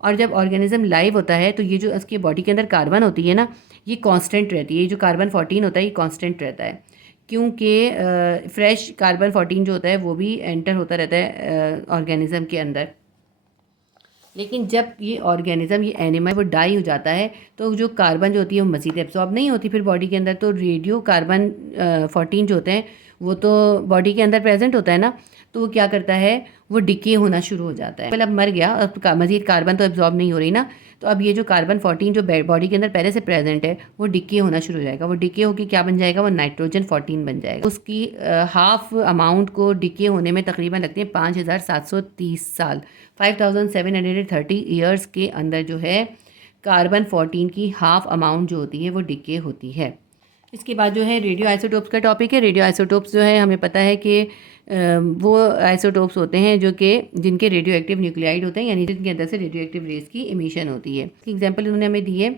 और जब ऑर्गेनिज्म लाइव होता है तो ये जो उसकी बॉडी के अंदर कार्बन होती है ना ये कांस्टेंट रहती है। ये जो कार्बन 14 होता है ये कांस्टेंट रहता है क्योंकि फ्रेश कार्बन 14 जो होता है वो भी एंटर होता रहता है ऑर्गेनिज्म के अंदर। लेकिन जब ये ऑर्गेनिज्म ये एनिमल वो डाई हो जाता है तो जो कार्बन जो होती है वो मज़ीद एब्जॉर्ब नहीं होती फिर बॉडी के अंदर। तो रेडियो कार्बन 14 जो होते हैं वो तो बॉडी के अंदर प्रेजेंट होता है ना, तो वो क्या करता है वो डिके होना शुरू हो जाता है। पहले अब मर गया, अब मज़ीद कार्बन तो एब्जॉर्ब नहीं हो रही ना, तो अब ये जो कार्बन 14 जो बॉडी के अंदर पहले से प्रेजेंट है वो डिके होना शुरू हो जाएगा। वो डिके होकर क्या बन जाएगा, वो नाइट्रोजन 14 बन जाएगा। उसकी हाफ अमाउंट को डिके होने में तकरीबन लगते हैं 5730 साल। 5730 ईयर्स के अंदर जो है कार्बन 14 की हाफ अमाउंट जो होती है वो डिके होती है। इसके बाद जो है रेडियो आइसोटोप्स का टॉपिक है। रेडियो आइसोटोप्स जो है हमें पता है कि वो आइसोटोप्स होते हैं जो कि जिनके रेडियो एक्टिव न्यूक्लियाइड होते हैं, यानी जिनके अंदर से रेडियो एक्टिव रेस की इमिशन होती है। एग्जाम्पल उन्होंने हमें दी है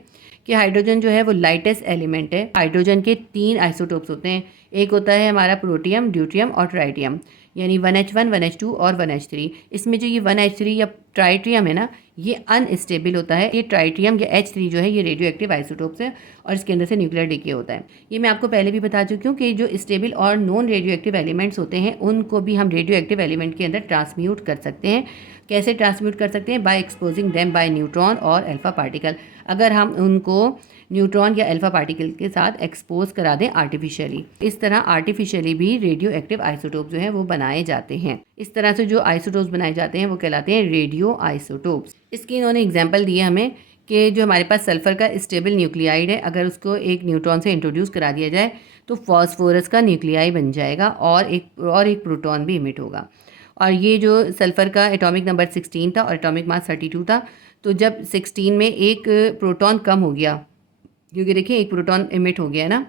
कि हाइड्रोजन जो है वो लाइटेस्ट एलिमेंट है। हाइड्रोजन के 3 आइसोटोप्स होते हैं। एक होता है हमारा प्रोटियम, ड्यूटियम और ट्राइटियम, यानी 1H1, 1H2 और 1H3। इसमें जो ये 1H3 या ट्राइट्रियम है ना, ये अनस्टेबल होता है। ये ट्राइट्रियम या H3 जो है ये रेडियो एक्टिव आइसोटोप्स है और इसके अंदर से न्यूक्लियर डिके होता है। ये मैं आपको पहले भी बता चुकी हूँ कि जो स्टेबल और नॉन रेडियो एक्टिव एलिमेंट्स होते हैं उनको भी हम रेडियो एक्टिव एलिमेंट के अंदर ट्रांसम्यूट कर सकते हैं। कैसे ट्रांसम्यूट कर सकते हैं? By exposing them by neutron और अल्फा पार्टिकल। अगर हम उनको न्यूट्रॉन या अल्फा पार्टिकल के साथ एक्सपोज करा दें आर्टिफिशियली, इस तरह आर्टिफिशियली भी रेडियो एक्टिव आइसोटोप जो है वो बनाए जाते हैं। इस तरह से जो आइसोटोप्स बनाए जाते हैं वो कहलाते हैं रेडियो आइसोटोप्स। इसकी इन्होंने एग्जाम्पल दिए हमें कि जो हमारे पास सल्फर का स्टेबल न्यूक्लियाइड है, अगर उसको एक न्यूट्रॉन से इंट्रोड्यूस करा दिया जाए तो फॉस्फोरस का न्यूक्लियाई बन जाएगा और एक प्रोटॉन भी इमिट होगा। और ये जो सल्फर का एटॉमिक नंबर 16 था और एटॉमिक मास 32 था, तो जब 16 में एक प्रोटॉन कम हो गया, क्योंकि देखिए एक प्रोटॉन इमिट हो गया है ना,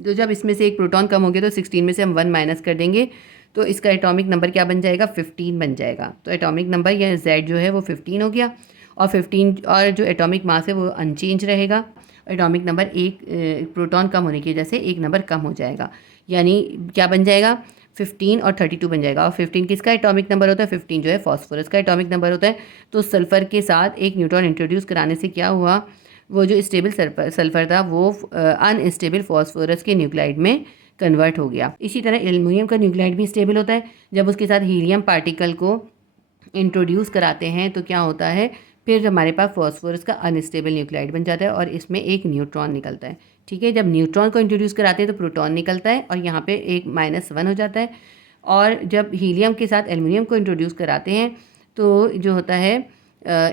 तो जब इसमें से एक प्रोटॉन कम हो गया तो 16 में से हम 1 माइनस कर देंगे तो इसका एटॉमिक नंबर क्या बन जाएगा, 15 बन जाएगा। तो एटॉमिक नंबर या Z जो है वो 15 हो गया और 15 और जो एटॉमिक मास है वो अनचेंज रहेगा। एटॉमिक नंबर एक प्रोटॉन कम होने की वजह से एक नंबर कम हो जाएगा, यानी क्या बन जाएगा, 15 और 32 बन जाएगा। और 15 किसका एटॉमिक नंबर होता है, 15 जो है फॉस्फोरस का एटॉमिक नंबर होता है। तो सल्फर के साथ एक न्यूट्रॉन इंट्रोड्यूस कराने से क्या हुआ, वो जो स्टेबल सल्फर था वो अनस्टेबल फॉस्फोरस के न्यूक्लाइड में कन्वर्ट हो गया। इसी तरह एल्युमिनियम का न्यूक्लाइड भी स्टेबल होता है। जब उसके साथ हीलियम पार्टिकल को इंट्रोड्यूस कराते हैं तो क्या होता है, फिर हमारे पास फॉस्फोरस का अनस्टेबल न्यूक्लाइड बन जाता है और इसमें एक न्यूट्रॉन निकलता है। ठीक है, जब न्यूट्रॉन को इंट्रोड्यूस कराते हैं तो प्रोटॉन निकलता है और यहाँ पे एक -1 हो जाता है। और जब हीलियम के साथ एल्युमिनियम को इंट्रोड्यूस कराते हैं तो जो होता है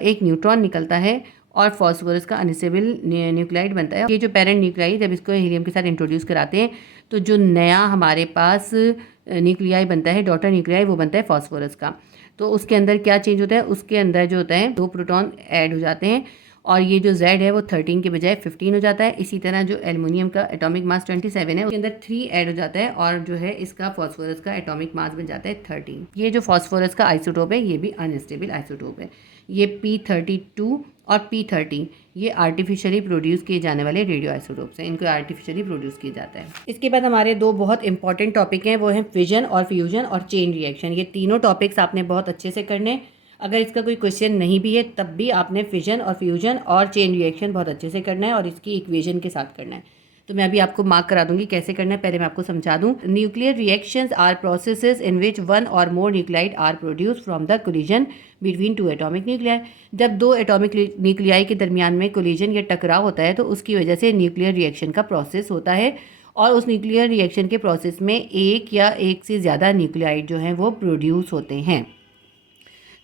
एक न्यूट्रॉन निकलता है और फॉस्फोरस का अनस्टेबल न्यूक्लाइड बनता है। ये जो पेरेंट न्यूक्लियाई जब इसको हीलियम के साथ इंट्रोड्यूस कराते हैं तो जो नया हमारे पास न्यूक्लियाई बनता है, डॉटर न्यूक्लियाई, वो बनता है फॉस्फोरस का। तो उसके अंदर क्या चेंज होता है, उसके अंदर जो होता है 2 प्रोटॉन ऐड हो जाते हैं और ये जो Z है वो 13 के बजाय 15 हो जाता है। इसी तरह जो एल्युमिनियम का एटॉमिक मास 27 है उसके अंदर 3 ऐड हो जाता है और जो है इसका फॉस्फोरस का एटॉमिक मास बन जाता है 13। ये जो फॉस्फोरस का आइसोटोप है ये भी अनस्टेबल आइसोटोप है। ये P32 और P30 ये आर्टिफिशियली प्रोड्यूस किए जाने वाले रेडियो आइसोटोप्स हैं। इनको आर्टिफिशियली प्रोड्यूस किया जाता है। इसके बाद हमारे 2 बहुत इंपॉर्टेंट टॉपिक हैं, वो हैं फिजन और फ्यूजन और चेन रिएक्शन। ये तीनों टॉपिक्स आपने बहुत अच्छे से करने। अगर इसका कोई क्वेश्चन नहीं भी है तब भी आपने फिजन और फ्यूजन और चेन रिएक्शन बहुत अच्छे से करना है और इसकी इक्वेशन के साथ करना है। तो मैं अभी आपको मार्क करा दूंगी कैसे करना है। पहले मैं आपको समझा दूं। Nuclear reactions are processes in which 1 or more nuclide are produce from the collision between 2 atomic nuclei. जब 2 एटॉमिक न्यूक्लियाई के दरमियान में कोलिजन या टकराव होता है तो उसकी वजह से न्यूक्लियर रिएक्शन का प्रोसेस होता है और उस न्यूक्लियर रिएक्शन के प्रोसेस में एक या एक से ज़्यादा न्यूक्लियाइड जो हैं वो प्रोड्यूस होते हैं।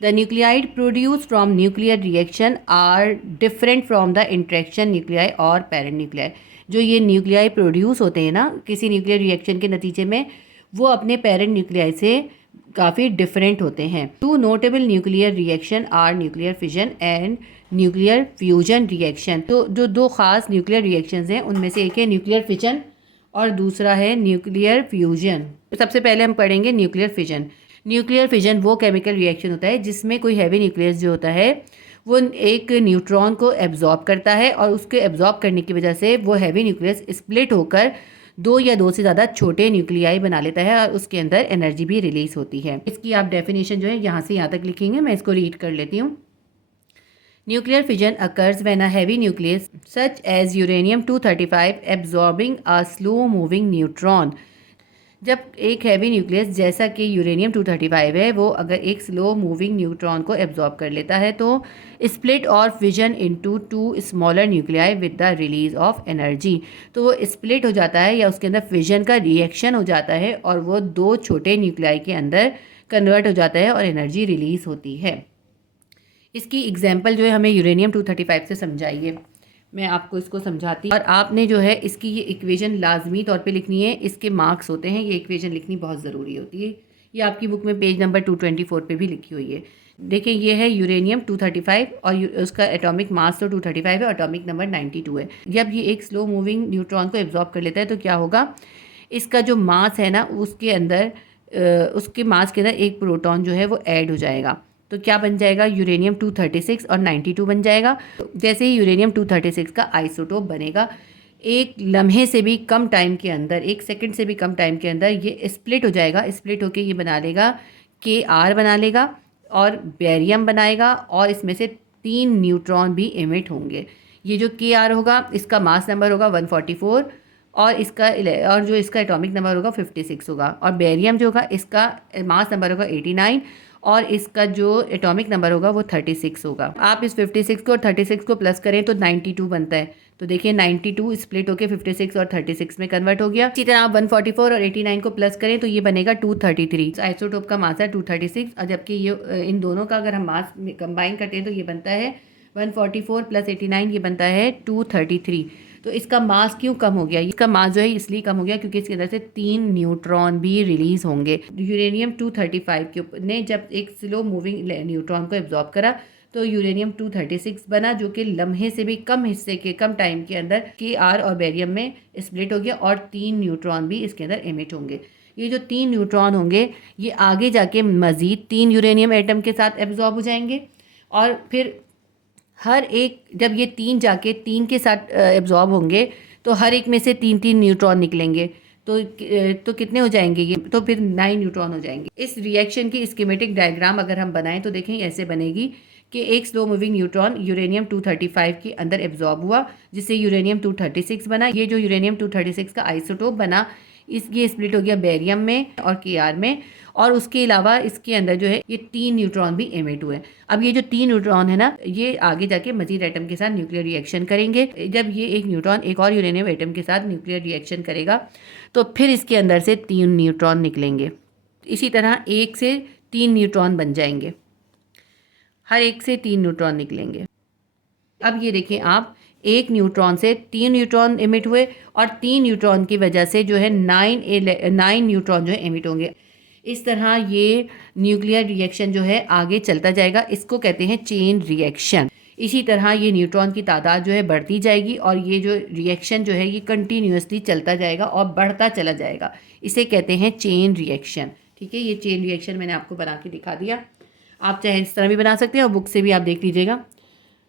The nuclide produced from nuclear reaction are different from the interaction nuclei और parent nuclei। जो ये न्यूक्लियाई प्रोड्यूस होते हैं ना किसी न्यूक्लियर रिएक्शन के नतीजे में, वो अपने पेरेंट न्यूक्लियाई से काफ़ी डिफरेंट होते हैं। 2 notable nuclear reaction are nuclear fission and nuclear fusion reaction. तो जो 2 खास न्यूक्लियर रिएक्शंस हैं उनमें से एक है न्यूक्लियर फिजन और दूसरा है न्यूक्लियर फ्यूजन। तो सबसे पहले हम पढ़ेंगे न्यूक्लियर फिजन। न्यूक्लियर फिजन वो केमिकल रिएक्शन होता है जिसमें कोई हैवी न्यूक्लियस जो होता है वो एक न्यूट्रॉन को एब्जॉर्ब करता है और उसके एब्जॉर्ब करने की वजह से वो हैवी न्यूक्लियस स्प्लिट होकर 2 या 2 से ज़्यादा छोटे न्यूक्लियाई बना लेता है और उसके अंदर एनर्जी भी रिलीज होती है। इसकी आप डेफिनेशन जो है यहाँ से यहाँ तक लिखेंगे, मैं इसको रीड कर लेती हूँ। Nuclear fission occurs when a heavy nucleus such as uranium 235 absorbing a slow moving neutron. जब एक हैवी न्यूक्लियस जैसा कि यूरेनियम 235 है वो अगर एक स्लो मूविंग न्यूट्रॉन को एब्जॉर्ब कर लेता है तो स्प्लिट और fission into 2 smaller nuclei with the release of energy. तो वो स्प्लिट हो जाता है या उसके अंदर फिजन का रिएक्शन हो जाता है और वो 2 छोटे न्यूक्लियाई के अंदर कन्वर्ट हो जाता है और एनर्जी रिलीज होती है। इसकी एग्जाम्पल जो है हमें यूरेनियम 235 से समझाइए। मैं आपको इसको समझाती और आपने जो है इसकी ये इक्वेशन लाजमी तौर पे लिखनी है, इसके मार्क्स होते हैं, ये इक्वेशन लिखनी बहुत ज़रूरी होती है। ये आपकी बुक में पेज नंबर 224 पे भी लिखी हुई है। देखिए ये है यूरेनियम 235 और उसका एटॉमिक मास तो 235 है, एटॉमिक नंबर 92 है। जब ये एक स्लो मूविंग न्यूट्रॉन को एब्जॉर्ब कर लेता है तो क्या होगा, इसका जो मास है ना उसके अंदर उसके मास के अंदर एक प्रोटॉन जो है वो ऐड हो जाएगा। तो क्या बन जाएगा, यूरेनियम 236 और 92 बन जाएगा। तो जैसे ही यूरेनियम 236 का आइसोटोप बनेगा, एक लम्हे से भी कम टाइम के अंदर, 1 सेकंड से भी कम टाइम के अंदर ये स्प्लिट हो जाएगा। स्प्लिट होके ये बना लेगा Kr बना लेगा और बेरियम बनाएगा और इसमें से 3 न्यूट्रॉन भी एमिट होंगे। ये जो Kr होगा इसका मास नंबर होगा 144 और जो इसका एटॉमिक नंबर होगा 56 होगा, और बेरियम जो होगा इसका मास नंबर होगा 89 और इसका जो एटॉमिक नंबर होगा वो 36 होगा। आप इस 56 को और 36 को प्लस करें तो 92 बनता है। तो देखिए 92 स्प्लिट होके 56 और 36 में कन्वर्ट हो गया। इसी तरह आप 144 और 89 को प्लस करें तो ये बनेगा 233। आइसोटोप का मास है 236 और जबकि ये इन दोनों का अगर हम मास कंबाइन करते हैं तो ये बनता है 144 प्लस 89, ये बनता है 233। तो इसका मास क्यों कम हो गया, इसका मास जो है इसलिए कम हो गया क्योंकि इसके अंदर से 3 न्यूट्रॉन भी रिलीज होंगे। यूरेनियम 235 के ऊपर ने जब एक स्लो मूविंग न्यूट्रॉन को एब्जॉर्ब करा तो यूरेनियम 236 बना, जो कि लम्हे से भी कम हिस्से के कम टाइम के अंदर Kr और बेरियम में स्प्लिट हो गया और 3 न्यूट्रॉन भी इसके अंदर एमिट होंगे। ये जो 3 न्यूट्रॉन होंगे ये आगे जाके मज़ीद 3 यूरेनियम एटम के साथ एब्जॉर्ब हो जाएंगे और फिर हर एक, जब ये 3 जाके 3 के साथ एब्जॉर्ब होंगे तो हर एक में से 3-3 न्यूट्रॉन निकलेंगे। तो कितने हो जाएंगे ये, तो फिर 9 न्यूट्रॉन हो जाएंगे। इस रिएक्शन की स्कीमेटिक डायग्राम अगर हम बनाएं तो देखें ऐसे बनेगी कि एक स्लो मूविंग न्यूट्रॉन यूरेनियम 235 के अंदर एब्जॉर्ब हुआ जिससे यूरेनियम 236 बना। ये जो यूरेनियम 236 का आइसोटोप बना ये स्प्लिट हो गया बेरियम में और Kr में, और उसके अलावा इसके अंदर जो है ये 3 न्यूट्रॉन भी एमिट हुए। अब ये जो 3 न्यूट्रॉन है ना ये आगे जाके मजीद एटम के साथ न्यूक्लियर रिएक्शन करेंगे। जब ये एक न्यूट्रॉन एक और यूरेनियम एटम के साथ न्यूक्लियर रिएक्शन करेगा तो फिर इसके अंदर से 3 न्यूट्रॉन निकलेंगे। इसी तरह 1 से 3 न्यूट्रॉन बन जाएंगे, हर एक से 3 न्यूट्रॉन निकलेंगे। अब ये देखें आप, एक न्यूट्रॉन से 3 न्यूट्रॉन एमिट हुए और 3 न्यूट्रॉन की वजह से जो है 9 न्यूट्रॉन जो है एमिट होंगे। इस तरह ये न्यूक्लियर रिएक्शन जो है आगे चलता जाएगा, इसको कहते हैं चेन रिएक्शन। इसी तरह ये न्यूट्रॉन की तादाद जो है बढ़ती जाएगी और ये जो रिएक्शन जो है ये कंटिन्यूसली चलता जाएगा और बढ़ता चला जाएगा, इसे कहते हैं चेन रिएक्शन। ठीक है, ये चेन रिएक्शन मैंने आपको बना के दिखा दिया। आप चाहे इस तरह भी बना सकते हैं और बुक से भी आप देख लीजिएगा।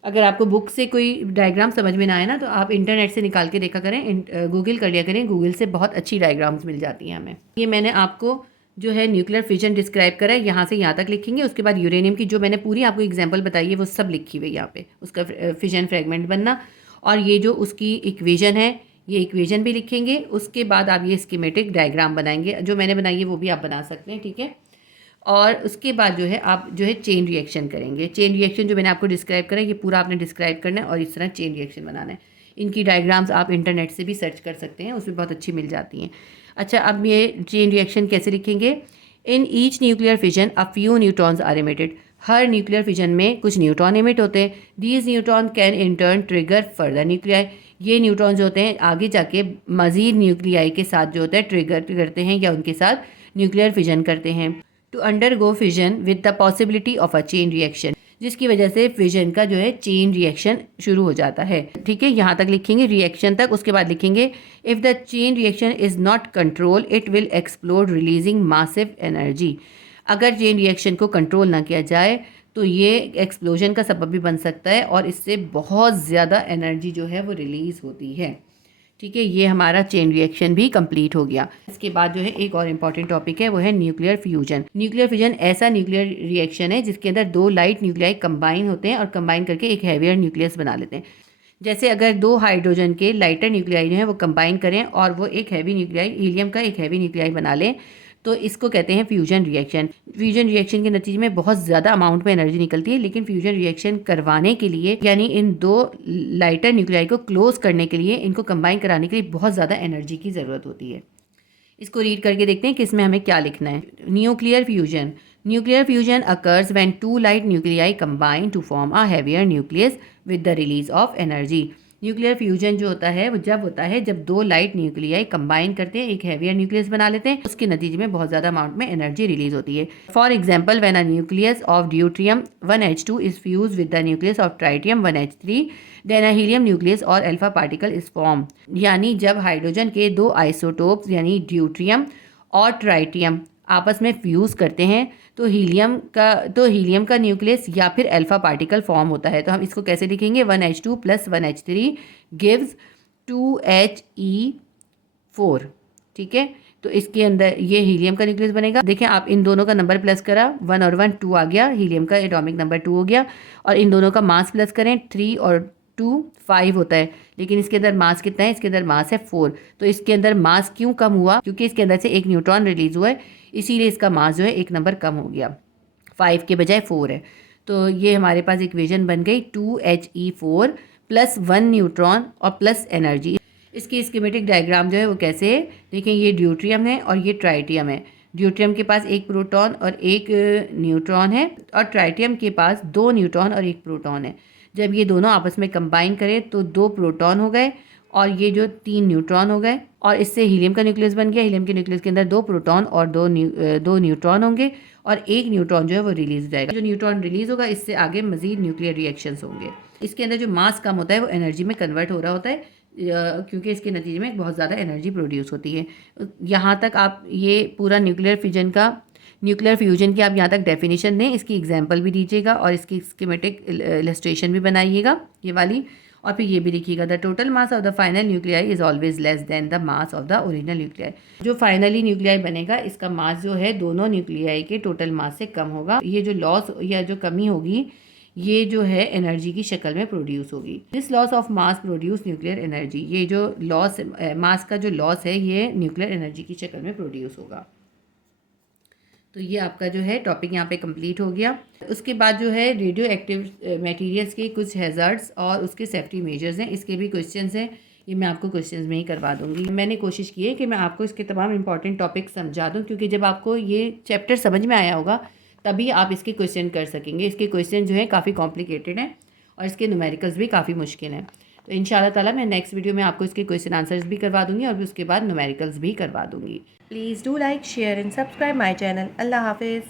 अगर आपको बुक से कोई डायग्राम समझ में ना आए ना तो आप इंटरनेट से निकाल के देखा करें, गूगल कर लिया करें, गूगल से बहुत अच्छी डायग्राम्स मिल जाती हैं हमें। ये मैंने आपको जो है न्यूक्लियर फिजन डिस्क्राइब करा है, यहाँ से यहाँ तक लिखेंगे। उसके बाद यूरेनियम की जो मैंने पूरी आपको एग्जांपल बताई है वो सब लिखी हुई है यहाँ पे, उसका फिजन फ्रेगमेंट बनना और ये जो उसकी इक्वेशन है ये इक्वेशन भी लिखेंगे। उसके बाद आप ये स्कीमेटिक डायग्राम बनाएंगे, जो मैंने बनाई है वो भी आप बना सकते हैं। ठीक है, और उसके बाद जो है आप जो है चेन रिएक्शन करेंगे। चेन रिएक्शन जो मैंने आपको डिस्क्राइब करा है ये पूरा आपने डिस्क्राइब करना है और इस तरह चेन रिएक्शन बनाना है। इनकी डायग्राम्स आप इंटरनेट से भी सर्च कर सकते हैं, उसमें बहुत अच्छी मिल जाती हैं। अच्छा, अब ये चेन रिएक्शन कैसे लिखेंगे। In each nuclear fission a few neutrons are emitted. हर न्यूक्लियर फिजन में कुछ न्यूट्रॉन एमिट होते हैं। These neutrons can in turn trigger further nuclei. ये न्यूट्रॉन जो होते हैं आगे जाके मजीद न्यूक्लियाई के साथ जो होता है ट्रिगर करते हैं या उनके साथ न्यूक्लियर फिजन करते हैं। To undergo fission with the possibility of a chain reaction, जिसकी वजह से फिजन का जो है चेन रिएक्शन शुरू हो जाता है। ठीक है, यहाँ तक लिखेंगे रिएक्शन तक। उसके बाद लिखेंगे if the chain reaction is not control it will explode releasing massive energy. अगर चेन रिएक्शन को कंट्रोल ना किया जाए तो ये एक्सप्लोजन का सबब भी बन सकता है और इससे बहुत ज़्यादा एनर्जी जो है वो रिलीज़ होती है। ठीक है, ये हमारा चेन रिएक्शन भी कंप्लीट हो गया। इसके बाद जो है एक और इम्पॉर्टेंट टॉपिक है वो है न्यूक्लियर फ्यूजन। न्यूक्लियर फ्यूजन ऐसा न्यूक्लियर रिएक्शन है जिसके अंदर 2 लाइट न्यूक्लियाई कंबाइन होते हैं और कंबाइन करके एक हैवियर न्यूक्लियस बना लेते हैं। जैसे अगर 2 हाइड्रोजन के लाइटर न्यूक्लियाई जो है वो कंबाइन करें और वो एक हैवी न्यूक्लियाई, हीलियम का एक हैवी न्यूक्लियाई बना लें तो इसको कहते हैं फ्यूजन रिएक्शन। फ्यूजन रिएक्शन के नतीजे में बहुत ज़्यादा अमाउंट में एनर्जी निकलती है, लेकिन फ्यूजन रिएक्शन करवाने के लिए यानी इन 2 लाइटर न्यूक्लियाई को क्लोज करने के लिए, इनको कंबाइन कराने के लिए बहुत ज़्यादा एनर्जी की ज़रूरत होती है। इसको रीड करके देखते हैं कि इसमें हमें क्या लिखना है। Nuclear fusion nuclear fusion occurs when two light nuclei combine to form a heavier nucleus with the release of energy. Nuclear fusion जो होता है वो जब होता है जब दो लाइट न्यूक्लियाई कंबाइन करते हैं, एक हैवियर न्यूक्लियस बना लेते हैं, उसके नतीजे में बहुत ज़्यादा अमाउंट में एनर्जी रिलीज होती है। For example, when a nucleus of deuterium 1H2 is fuse with the nucleus of tritium 1H3 then a helium nucleus or alpha particle is form. यानी जब हाइड्रोजन के दो आइसोटोप्स यानी ड्यूट्रियम और tritium आपस में फ्यूज़ करते हैं तो हीलियम का न्यूक्लियस या फिर अल्फा पार्टिकल फॉर्म होता है। तो हम इसको कैसे लिखेंगे, 1H2 + 1H3 गिव्स 2He4। ठीक है, तो इसके अंदर ये हीलियम का न्यूक्लियस बनेगा। देखें आप, इन दोनों का नंबर प्लस करा, 1 और 1 2 आ गया, हीलियम का एटॉमिक नंबर 2 हो गया। और इन दोनों का मास प्लस करें, 3 और 2 5 होता है, लेकिन इसके अंदर मास कितना है, इसके अंदर मास है 4। तो इसके अंदर मास क्यों कम हुआ, क्योंकि इसके अंदर से एक न्यूट्रॉन रिलीज हुआ है, इसीलिए इसका मास जो है एक नंबर कम हो गया, 5 के बजाय 4 है। तो ये हमारे पास इक्वेशन बन गई 2He4 + 1 न्यूट्रॉन और प्लस एनर्जी। इसकी स्कीमेटिक डायग्राम जो है वो कैसे है, देखें ये ड्यूट्रियम है और ये ट्राइटियम है। ड्यूट्रियम के पास एक प्रोटॉन और एक न्यूट्रॉन है और ट्राइटियम के पास 2 न्यूट्रॉन और एक प्रोटॉन है। जब ये दोनों आपस में कंबाइन करें तो 2 प्रोटॉन हो गए और ये जो 3 न्यूट्रॉन हो गए और इससे हीलियम का न्यूक्लियस बन गया। हीलियम के न्यूक्लियस के अंदर 2 प्रोटॉन और 2 न्यूट्रॉन होंगे और एक न्यूट्रॉन जो है वो रिलीज हो जाएगा। जो न्यूट्रॉन रिलीज होगा इससे आगे मजीद न्यूक्लियर रिएक्शंस होंगे। इसके अंदर जो मास कम होता है वो एनर्जी में कन्वर्ट हो रहा होता है, क्योंकि इसके नतीजे में बहुत ज़्यादा एनर्जी प्रोड्यूस होती है। यहाँ तक आप ये पूरा न्यूक्लियर फ्यूजन की आप यहाँ तक डेफिनेशन दें, इसकी एग्जांपल भी दीजिएगा और इसकी स्कीमेटिक इलस्ट्रेशन भी बनाइएगा ये वाली। और फिर ये भी लिखिएगा, the total mass of the final nuclei is always less than the mass of the original nuclei. जो फाइनली न्यूक्लियाई बनेगा इसका मास जो है दोनों न्यूक्लियाई के टोटल मास से कम होगा। ये जो लॉस या जो कमी होगी ये जो है एनर्जी की शक्ल में प्रोड्यूस होगी। This loss of mass produce nuclear energy. ये जो लॉस मास का जो लॉस है ये न्यूक्लियर एनर्जी की शक्ल में प्रोड्यूस होगा। तो ये आपका जो है टॉपिक यहाँ पे कंप्लीट हो गया। उसके बाद जो है रेडियो एक्टिव मटेरियल्स के कुछ हैज़ार्ड्स और उसके सेफ्टी मेजर्स हैं, इसके भी क्वेश्चंस हैं, ये मैं आपको क्वेश्चंस में ही करवा दूँगी। मैंने कोशिश की है कि मैं आपको इसके तमाम इंपॉर्टेंट टॉपिक समझा दूँ, क्योंकि जब आपको ये चैप्टर समझ में आया होगा तभी आप इसके क्वेश्चन कर सकेंगे। इसके क्वेश्चन जो है काफ़ी कॉम्प्लिकेटेड हैं और इसके न्यूमेरिकल्स भी काफ़ी मुश्किल हैं। तो इंशाल्लाह ताला मैं नेक्स्ट वीडियो में आपको इसके क्वेश्चन आंसर्स भी करवा दूँगी और उसके बाद न्यूमेरिकल्स भी करवा दूँगी। Please do like, share and subscribe my channel. Allah Hafiz.